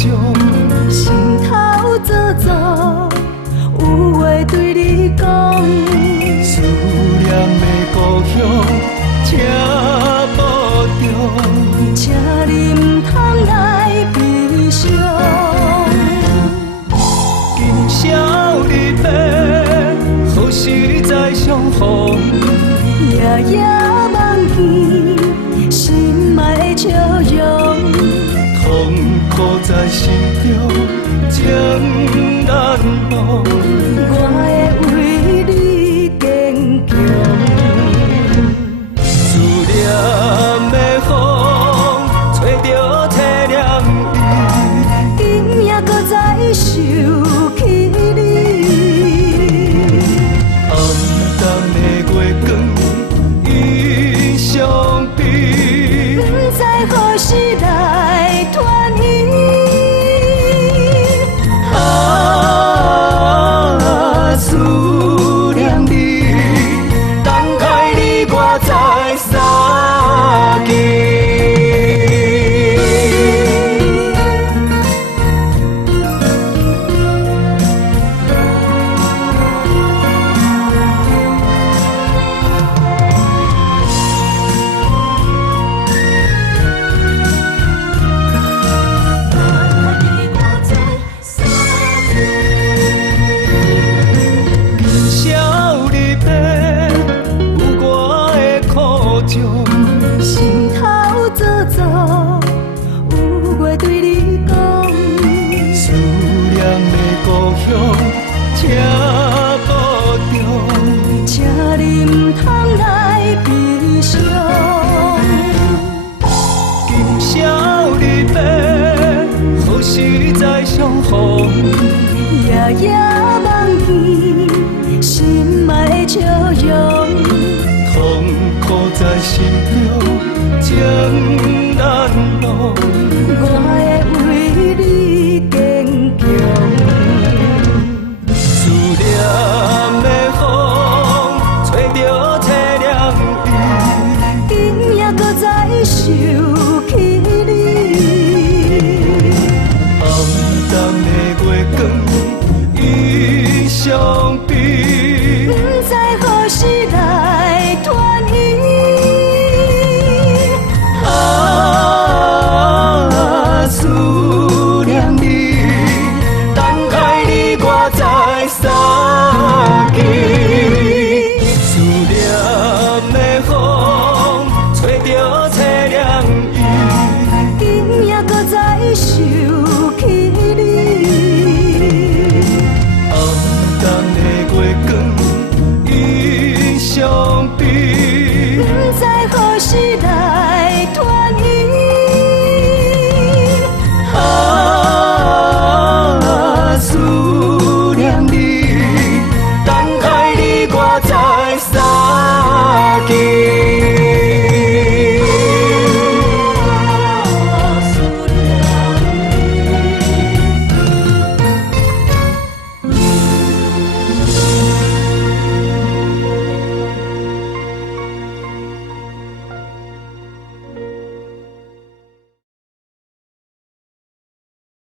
情，心头做作，有话对你讲。思念的故乡，请保重，请你唔通来悲伤。今宵离别，何时再相逢？夜夜梦见，心爱的笑容。痛苦在心中，情难忘。我会为你坚强。思念的风，吹着凄凉意，今夜搁再想起你。暗淡的月光，已相比。不知何时来团圆。思念你，等待你我再相见。心头做作，有话对你讲。思念的故乡，请保重，请你唔通来悲伤。今宵离别，何时再相逢？夜夜梦见，心爱的笑容。痛苦在心中，情难忘。我会为你坚强。思念的风，吹着凄凉意，今夜搁再想起你。暗淡的月光，已相比。不知何时来团圆。思念你，等待你我再相见。思念的风，吹着